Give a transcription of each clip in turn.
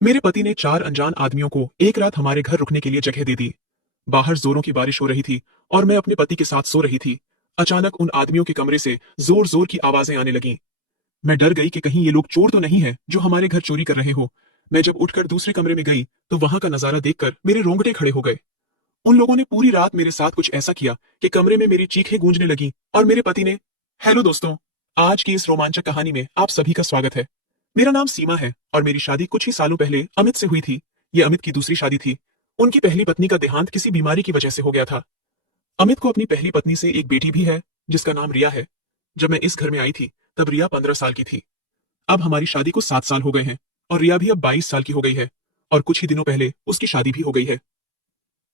मेरे पति ने 4 अनजान आदमियों को एक रात हमारे घर रुकने के लिए जगह दे दी। बाहर जोरों की बारिश हो रही थी और मैं अपने पति के साथ सो रही थी। अचानक उन आदमियों के कमरे से जोर जोर की आवाजें आने लगीं। मैं डर गई कि कहीं ये लोग चोर तो नहीं है जो हमारे घर चोरी कर रहे हो। मैं जब उठकर दूसरे कमरे में गई तो वहां का नजारा देखकर मेरे रोंगटे खड़े हो गए। उन लोगों ने पूरी रात मेरे साथ कुछ ऐसा किया कि कमरे में मेरी चीखें गूंजने लगी और मेरे पति ने। हेलो दोस्तों, आज की इस रोमांचक कहानी में आप सभी का स्वागत है। मेरा नाम सीमा है और मेरी शादी कुछ ही सालों पहले अमित से हुई थी। ये अमित की दूसरी शादी थी। उनकी पहली पत्नी का देहांत किसी बीमारी की वजह से हो गया था। अमित को अपनी पहली पत्नी से एक बेटी भी है जिसका नाम रिया है। जब मैं इस घर में आई थी तब रिया 15 साल की थी। अब हमारी शादी को 7 साल हो गए हैं और रिया भी अब 22 साल की हो गई है और कुछ ही दिनों पहले उसकी शादी भी हो गई है।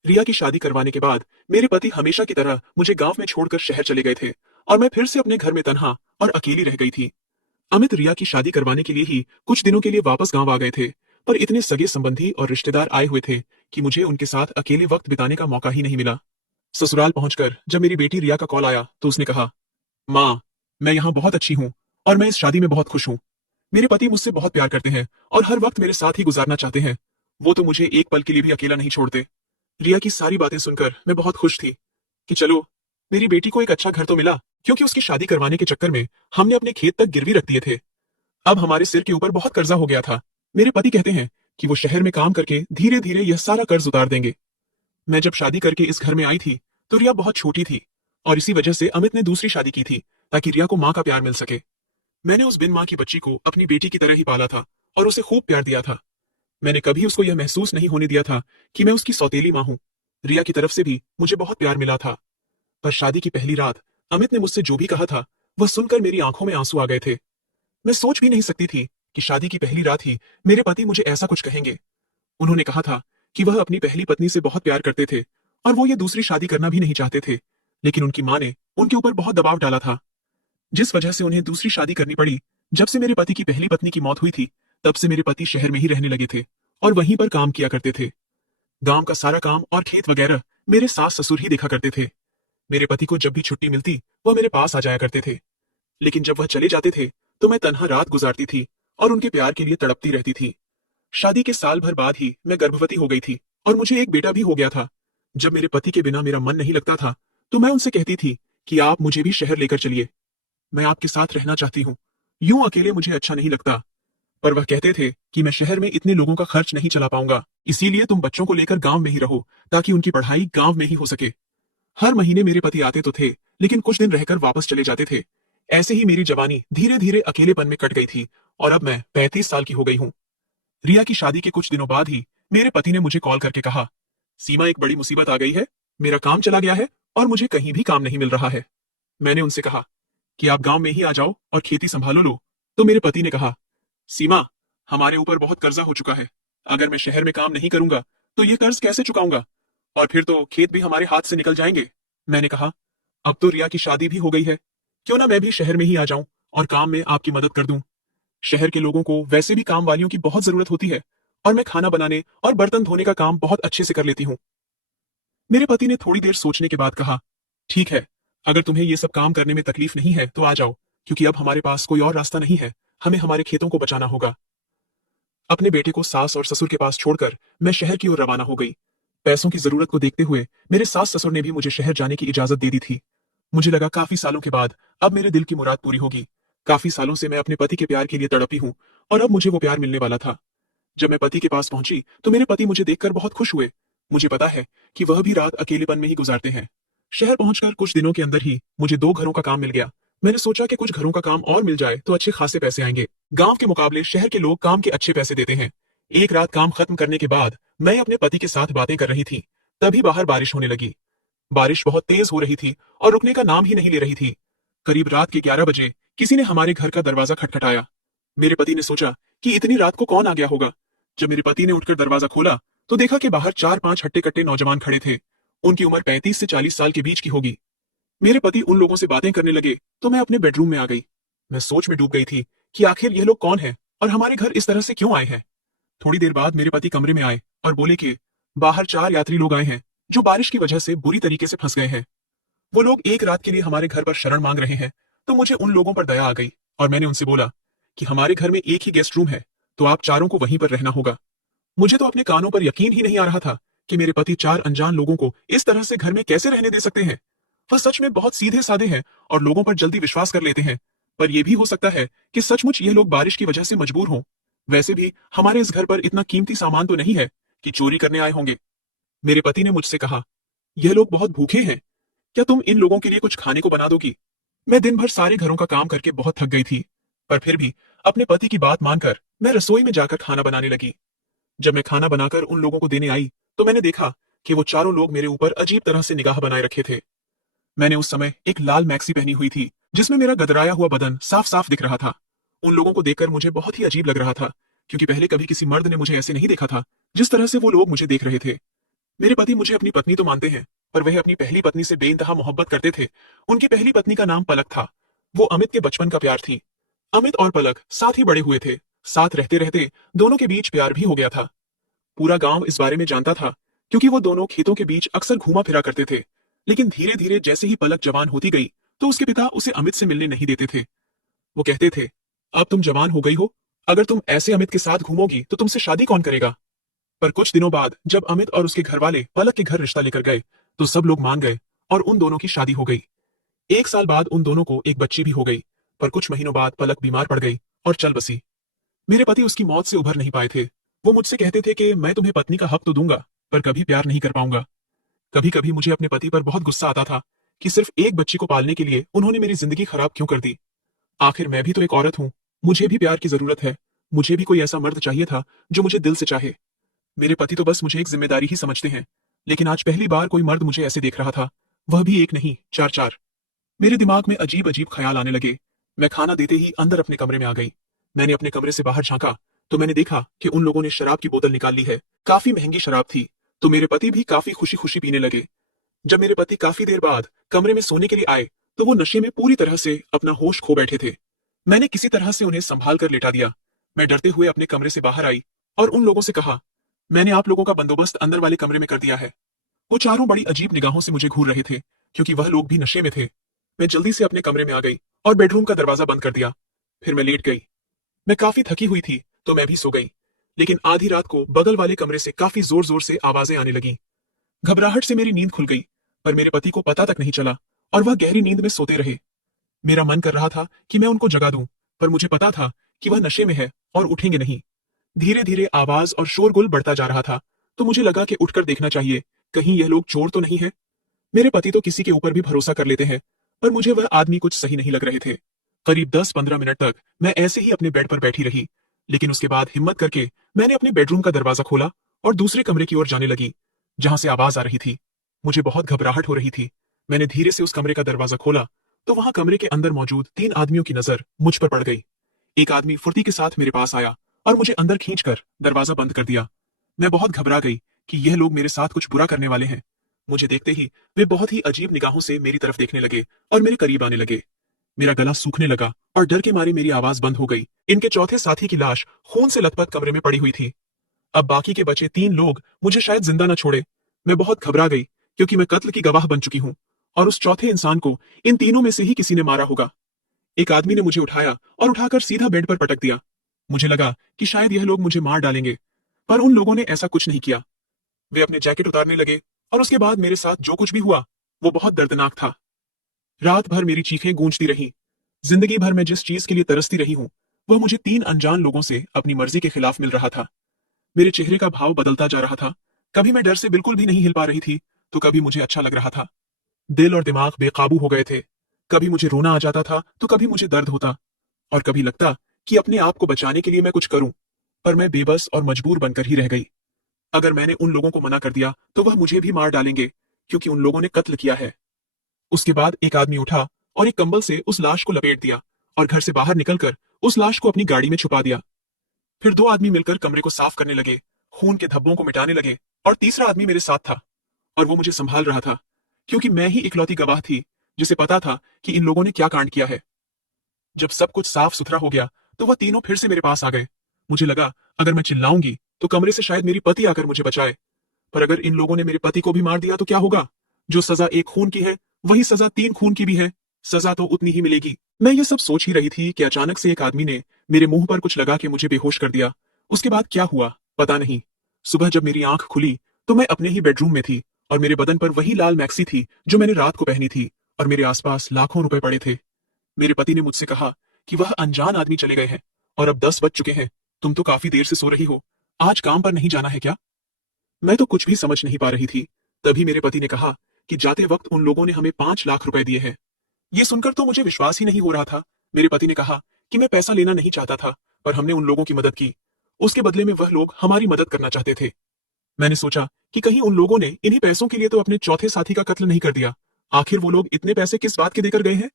रिया की शादी करवाने के बाद मेरे पति हमेशा की तरह मुझे गांव में छोड़कर शहर चले गए थे और मैं फिर से अपने घर में तन्हा और अकेली रह गई थी। अमित रिया की शादी करवाने के लिए ही कुछ दिनों के लिए वापस गांव आ गए थे, पर इतने सगे संबंधी और रिश्तेदार आए हुए थे कि मुझे उनके साथ अकेले वक्त बिताने का मौका ही नहीं मिला। ससुराल पहुंचकर जब मेरी बेटी रिया का कॉल आया तो उसने कहा, माँ, मैं यहाँ बहुत अच्छी हूँ और मैं इस शादी में बहुत खुश हूँ। मेरे पति मुझसे बहुत प्यार करते हैं और हर वक्त मेरे साथ ही गुजारना चाहते हैं। वो तो मुझे एक पल के लिए भी अकेला नहीं छोड़ते। रिया की सारी बातें सुनकर मैं बहुत खुश थी कि चलो, मेरी बेटी को एक अच्छा घर तो मिला, क्योंकि उसकी शादी करवाने के चक्कर में हमने अपने खेत तक गिरवी रख दिए थे। अब हमारे सिर के ऊपर बहुत कर्जा हो गया था। मेरे पति कहते हैं कि वो शहर में काम करके धीरे धीरे यह सारा कर्ज उतार देंगे। मैं जब शादी करके इस घर में आई थी तो रिया बहुत छोटी थी और इसी वजह से अमित ने दूसरी शादी की थी ताकि रिया को माँ का प्यार मिल सके। मैंने उस बिन माँ की बच्ची को अपनी बेटी की तरह ही पाला था और उसे खूब प्यार दिया था। मैंने कभी उसको यह महसूस नहीं होने दिया था कि मैं उसकी सौतेली माँ हूँ। रिया की तरफ से भी मुझे बहुत प्यार मिला था। पर शादी की पहली रात अमित ने मुझसे जो भी कहा था वह सुनकर मेरी आंखों में आंसू आ गए थे। मैं सोच भी नहीं सकती थी कि शादी की पहली रात ही मेरे पति मुझे ऐसा कुछ कहेंगे। उन्होंने कहा था कि वह अपनी पहली पत्नी से बहुत प्यार करते थे और वो ये दूसरी शादी करना भी नहीं चाहते थे, लेकिन उनकी माँ ने उनके ऊपर बहुत दबाव डाला था, जिस वजह से उन्हें दूसरी शादी करनी पड़ी। जब से मेरे पति की पहली पत्नी की मौत हुई थी तब से मेरे पति शहर में ही रहने लगे थे और वहीं पर काम किया करते थे। गांव का सारा काम और खेत वगैरह मेरे सास ससुर ही देखा करते थे। मेरे पति को जब भी छुट्टी मिलती वह मेरे पास आ जाया करते थे, लेकिन जब वह चले जाते थे तो मैं तन्हा रात गुजारती थी और उनके प्यार के लिए तड़पती रहती थी। शादी के साल भर बाद ही मैं गर्भवती हो गई थी और मुझे एक बेटा भी हो गया था। जब मेरे पति के बिना मेरा मन नहीं लगता था तो मैं उनसे कहती थी कि आप मुझे भी शहर लेकर चलिए, मैं आपके साथ रहना चाहती हूँ। यूं अकेले मुझे अच्छा नहीं लगता। पर वह कहते थे कि मैं शहर में इतने लोगों का खर्च नहीं चला पाऊंगा, इसीलिए तुम बच्चों को लेकर गांव में ही रहो ताकि उनकी पढ़ाई गांव में ही हो सके। हर महीने मेरे पति आते तो थे, लेकिन कुछ दिन रहकर वापस चले जाते थे। ऐसे ही मेरी जवानी धीरे धीरे अकेलेपन में कट गई थी और अब मैं 35 साल की हो गई हूँ। रिया की शादी के कुछ दिनों बाद ही मेरे पति ने मुझे कॉल करके कहा, सीमा, एक बड़ी मुसीबत आ गई है। मेरा काम चला गया है और मुझे कहीं भी काम नहीं मिल रहा है। मैंने उनसे कहा कि आप गांव में ही आ जाओ और खेती संभालो लो। तो मेरे पति ने कहा, सीमा, हमारे ऊपर बहुत कर्जा हो चुका है। अगर मैं शहर में काम नहीं करूंगा तो ये कर्ज कैसे चुकाऊंगा, और फिर तो खेत भी हमारे हाथ से निकल जाएंगे। मैंने कहा, अब तो रिया की शादी भी हो गई है, क्यों ना मैं भी शहर में ही आ जाऊं और काम में आपकी मदद कर दूं। शहर के लोगों को वैसे भी काम वालियों की बहुत जरूरत होती है और मैं खाना बनाने और बर्तन धोने का काम बहुत अच्छे से कर लेती हूँ। मेरे पति ने थोड़ी देर सोचने के बाद कहा, ठीक है, अगर तुम्हें ये सब काम करने में तकलीफ नहीं है तो आ जाओ, क्योंकि अब हमारे पास कोई और रास्ता नहीं है। हमें हमारे खेतों को बचाना होगा। अपने बेटे को सास और ससुर के पास छोड़कर मैं शहर की ओर रवाना हो गई। पैसों की जरूरत को देखते हुए मेरे सास ससुर ने भी मुझे शहर जाने की इजाजत दे दी थी। मुझे लगा काफी सालों के बाद अब मेरे दिल की मुराद पूरी होगी। काफी सालों से मैं अपने पति के प्यार के लिए तड़पी हूँ और अब मुझे वो प्यार मिलने वाला था। जब मैं पति के पास पहुंची तो मेरे पति मुझे देखकर बहुत खुश हुए। मुझे पता है कि वह भी रात अकेलेपन में ही गुजारते हैं। शहर पहुंचकर कुछ दिनों के अंदर ही मुझे 2 घरों का काम मिल गया। मैंने सोचा कि कुछ घरों का काम और मिल जाए तो अच्छे खासे पैसे आएंगे। गांव के मुकाबले शहर के लोग काम के अच्छे पैसे देते हैं। एक रात काम खत्म करने के बाद मैं अपने पति के साथ बातें कर रही थी, तभी बाहर बारिश होने लगी। बारिश बहुत तेज हो रही थी और रुकने का नाम ही नहीं ले रही थी। करीब रात के 11 बजे किसी ने हमारे घर का दरवाजा खटखटाया। मेरे पति ने सोचा कि इतनी रात को कौन आ गया होगा। जब मेरे पति ने उठकर दरवाजा खोला तो देखा कि बाहर 4-5 हट्टे कट्टे नौजवान खड़े थे। उनकी उम्र 35 से 40 साल के बीच की होगी। मेरे पति उन लोगों से बातें करने लगे तो मैं अपने बेडरूम में आ गई। मैं सोच में डूब गई थी कि आखिर ये लोग कौन हैं और हमारे घर इस तरह से क्यों आए हैं। थोड़ी देर बाद मेरे पति कमरे में आए और बोले कि बाहर 4 यात्री लोग आए हैं जो बारिश की वजह से बुरी तरीके से फंस गए हैं। वो लोग एक रात के लिए हमारे घर पर शरण मांग रहे हैं। तो मुझे उन लोगों पर दया आ गई और मैंने उनसे बोला कि हमारे घर में एक ही गेस्ट रूम है, तो आप चारों को वहीं पर रहना होगा। मुझे तो अपने कानों पर यकीन ही नहीं आ रहा था कि मेरे पति चार अनजान लोगों को इस तरह से घर में कैसे रहने दे सकते हैं। वह सच में बहुत सीधे साधे हैं और लोगों पर जल्दी विश्वास कर लेते हैं। पर यह भी हो सकता है कि सचमुच ये लोग बारिश की वजह से मजबूर हों। वैसे भी हमारे इस घर पर इतना कीमती सामान तो नहीं है कि चोरी करने आए होंगे। मेरे पति ने मुझसे कहा, यह लोग बहुत भूखे हैं, क्या तुम इन लोगों के लिए कुछ खाने को बना दोगी? मैं दिन भर सारे घरों का काम करके बहुत थक गई थी, पर फिर भी अपने पति की बात मानकर मैं रसोई में जाकर खाना बनाने लगी। जब मैं खाना बनाकर उन लोगों को देने आई, तो मैंने देखा कि वो चारों लोग मेरे ऊपर अजीब तरह से निगाह बनाए रखे थे। मैंने उस समय एक लाल मैक्सी पहनी हुई थी, जिसमें मेरा गदराया हुआ बदन साफ साफ दिख रहा था। उन लोगों को देखकर मुझे बहुत ही अजीब लग रहा था, क्योंकि पहले कभी किसी मर्द ने मुझे ऐसे नहीं देखा था, जिस तरह से वो लोग मुझे देख रहे थे। मेरे पति मुझे अपनी पत्नी तो मानते हैं, पर वह अपनी पहली पत्नी से बेइंतहा मोहब्बत करते थे। उनकी पहली पत्नी का नाम पलक था। वो अमित के बचपन का प्यार थी। अमित और पलक साथ ही बड़े हुए थे। साथ रहते रहते दोनों के बीच प्यार भी हो गया था। पूरा गांव इस बारे में जानता था, क्योंकि वो दोनों खेतों के बीच अक्सर घूमा फिरा करते थे। लेकिन धीरे धीरे जैसे ही पलक जवान होती गई, तो उसके पिता उसे अमित से मिलने नहीं देते थे। वो कहते थे, अब तुम जवान हो गई हो, अगर तुम ऐसे अमित के साथ घूमोगी तो तुमसे शादी कौन करेगा? पर कुछ दिनों बाद जब अमित और उसके घर वाले पलक के घर रिश्ता लेकर गए, तो सब लोग मान गए और उन दोनों की शादी हो गई। एक साल बाद उन दोनों को एक बच्ची भी हो गई। पर कुछ महीनों बाद पलक बीमार पड़ गई और चल बसी। मेरे पति उसकी मौत से उभर नहीं पाए थे। वो मुझसे कहते थे कि मैं तुम्हें पत्नी का हक तो दूंगा, पर कभी प्यार नहीं कर पाऊंगा। कभी कभी मुझे अपने पति पर बहुत गुस्सा आता था कि सिर्फ एक बच्ची को पालने के लिए उन्होंने मेरी जिंदगी खराब क्यों कर दी। आखिर मैं भी तो एक औरत हूँ, मुझे भी प्यार की जरूरत है। मुझे भी कोई ऐसा मर्द चाहिए था जो मुझे दिल से चाहे। मेरे पति तो बस मुझे एक जिम्मेदारी ही समझते हैं। लेकिन आज पहली बार कोई मर्द मुझे ऐसे देख रहा था, वह भी एक नहीं, चार चार। मेरे दिमाग में अजीब अजीब ख्याल आने लगे। मैं खाना देते ही अंदर अपने कमरे में आ गई। मैंने अपने कमरे से बाहर झांका, तो मैंने देखा कि उन लोगों ने शराब की बोतल निकाल ली है। काफी महंगी शराब थी, तो मेरे पति भी काफी खुशी खुशी पीने लगे। जब मेरे पति काफी देर बाद कमरे में सोने के लिए आए, तो वो नशे में पूरी तरह से अपना होश खो बैठे थे। मैंने किसी तरह से उन्हें संभाल कर लेटा दिया। मैं डरते हुए अपने कमरे से बाहर आई और उन लोगों से कहा, मैंने आप लोगों का बंदोबस्त अंदर वाले कमरे में कर दिया है। वो चारों बड़ी अजीब निगाहों से मुझे घूर रहे थे, क्योंकि वह लोग भी नशे में थे। मैं जल्दी से अपने कमरे में आ गई और बेडरूम का दरवाजा बंद कर दिया। फिर मैं लेट गई। मैं काफी थकी हुई थी, तो मैं भी सो गई। लेकिन आधी रात को बगल वाले कमरे से काफी जोर जोर से आवाजें आने लगी। घबराहट से मेरी नींद खुल गई, पर मेरे पति को पता तक नहीं चला और वह गहरी नींद में सोते रहे। मेरा मन कर रहा था कि मैं उनको जगा दूं, पर मुझे पता था कि वह नशे में है और उठेंगे नहीं। धीरे धीरे आवाज और शोरगुल बढ़ता जा रहा था, तो मुझे लगा कि उठकर देखना चाहिए, कहीं यह लोग चोर तो नहीं है। मेरे पति तो किसी के ऊपर भी भरोसा कर लेते हैं, पर मुझे वह आदमी कुछ सही नहीं लग रहे थे। करीब 10-15 मिनट तक मैं ऐसे ही अपने बेड पर बैठी रही, लेकिन उसके बाद हिम्मत करके मैंने अपने बेडरूम का दरवाजा खोला और दूसरे कमरे की ओर जाने लगी, जहां से आवाज आ रही थी। मुझे बहुत घबराहट हो रही थी। मैंने धीरे से उस कमरे का दरवाजा खोला, तो वहां कमरे के अंदर मौजूद 3 आदमियों की नजर मुझ पर पड़ गई। एक आदमी फुर्ती के साथ मेरे पास आया और मुझे अंदर खींचकर दरवाजा बंद कर दिया। मैं बहुत घबरा गई कि यह लोग मेरे साथ कुछ बुरा करने वाले हैं। मुझे देखते ही वे बहुत ही अजीब निगाहों से मेरी तरफ देखने लगे और मेरे करीब आने लगे। मेरा गला सूखने लगा और डर के मारे मेरी आवाज बंद हो गई। इनके चौथे साथी की लाश खून से लथपथ कमरे में पड़ी हुई थी। अब बाकी के बचे 3 लोग मुझे शायद जिंदा न छोड़े। मैं बहुत घबरा गई, क्योंकि मैं कत्ल की गवाह बन चुकी हूँ और उस चौथे इंसान को इन तीनों में से ही किसी ने मारा होगा। एक आदमी ने मुझे उठाया और उठाकर सीधा बेड पर पटक दिया। मुझे लगा कि शायद यह लोग मुझे मार डालेंगे, पर उन लोगों ने ऐसा कुछ नहीं किया। वे अपने जैकेट उतारने लगे और उसके बाद मेरे साथ जो कुछ भी हुआ, वो बहुत दर्दनाक था। रात भर मेरी चीखें गूंजती रहीं। जिंदगी भर मैं जिस चीज के लिए तरसती रही हूँ, वह मुझे 3 अनजान लोगों से अपनी मर्जी के खिलाफ मिल रहा था। मेरे चेहरे का भाव बदलता जा रहा था। कभी मैं डर से बिल्कुल भी नहीं हिल पा रही थी, तो कभी मुझे अच्छा लग रहा था। दिल और दिमाग बेकाबू हो गए थे। कभी मुझे रोना आ जाता था, तो कभी मुझे दर्द होता, और कभी लगता कि अपने आप को बचाने के लिए मैं कुछ करूं, पर मैं बेबस और मजबूर बनकर ही रह गई। अगर मैंने उन लोगों को मना कर दिया, तो वह मुझे भी मार डालेंगे, क्योंकि उन लोगों ने कत्ल किया है। उसके बाद एक आदमी उठा और एक कंबल से उस लाश को लपेट दिया और घर से बाहर निकलकर उस लाश को अपनी गाड़ी में छुपा दिया। फिर 2 आदमी मिलकर कमरे को साफ करने लगे, खून के धब्बों को मिटाने लगे, और तीसरा आदमी मेरे साथ था और वो मुझे संभाल रहा था, क्योंकि मैं ही इकलौती गवाह थी जिसे पता था कि इन लोगों ने क्या कांड किया है। जब सब कुछ साफ सुथरा हो गया, तो वह तीनों फिर से मेरे पास आ गए। मुझे लगा अगर मैं चिल्लाऊंगी तो कमरे से शायद मेरी पति आकर मुझे बचाए, पर अगर इन लोगों ने मेरे पति को भी मार दिया तो क्या होगा? जो सजा 1 खून की है, वही सजा 3 खून की भी है। सजा तो उतनी ही मिलेगी। मैं ये सब सोच ही रही थी कि अचानक से एक आदमी ने मेरे मुंह पर कुछ लगा के मुझे बेहोश कर दिया। उसके बाद क्या हुआ पता नहीं। सुबह जब मेरी आंख खुली तो मैं अपने ही बेडरूम में थी और मेरे बदन पर वही लाल मैक्सी थी जो मैंने रात को पहनी थी और मेरे आसपास लाखों रुपए पड़े थे। मेरे पति ने मुझसे कहा कि वह अनजान आदमी चले गए हैं और अब 10 बज चुके हैं। तुम तो काफी देर से सो रही हो, आज काम पर नहीं जाना है क्या? मैं तो कुछ भी समझ नहीं पा रही थी। तभी मेरे पति ने कहा कि जाते वक्त उन लोगों ने हमें 5 लाख रुपए दिए हैं। ये सुनकर तो मुझे विश्वास ही नहीं हो रहा था। मेरे पति ने कहा कि मैं पैसा लेना नहीं चाहता था, पर हमने उन लोगों की मदद की। उसके बदले में वह लोग हमारी मदद करना चाहते थे। मैंने सोचा कि कहीं उन लोगों ने इन्हीं पैसों के लिए तो अपने चौथे साथी का कत्ल नहीं कर दिया। आखिर वो लोग इतने पैसे किस बात के देकर गए हैं?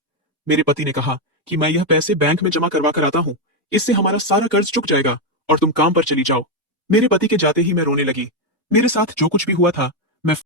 मेरे पति ने कहा कि मैं यह पैसे बैंक में जमा करवा कर आता हूँ, इससे हमारा सारा कर्ज चुक जाएगा और तुम काम पर चली जाओ। मेरे पति के जाते ही मैं रोने लगी। मेरे साथ जो कुछ भी हुआ था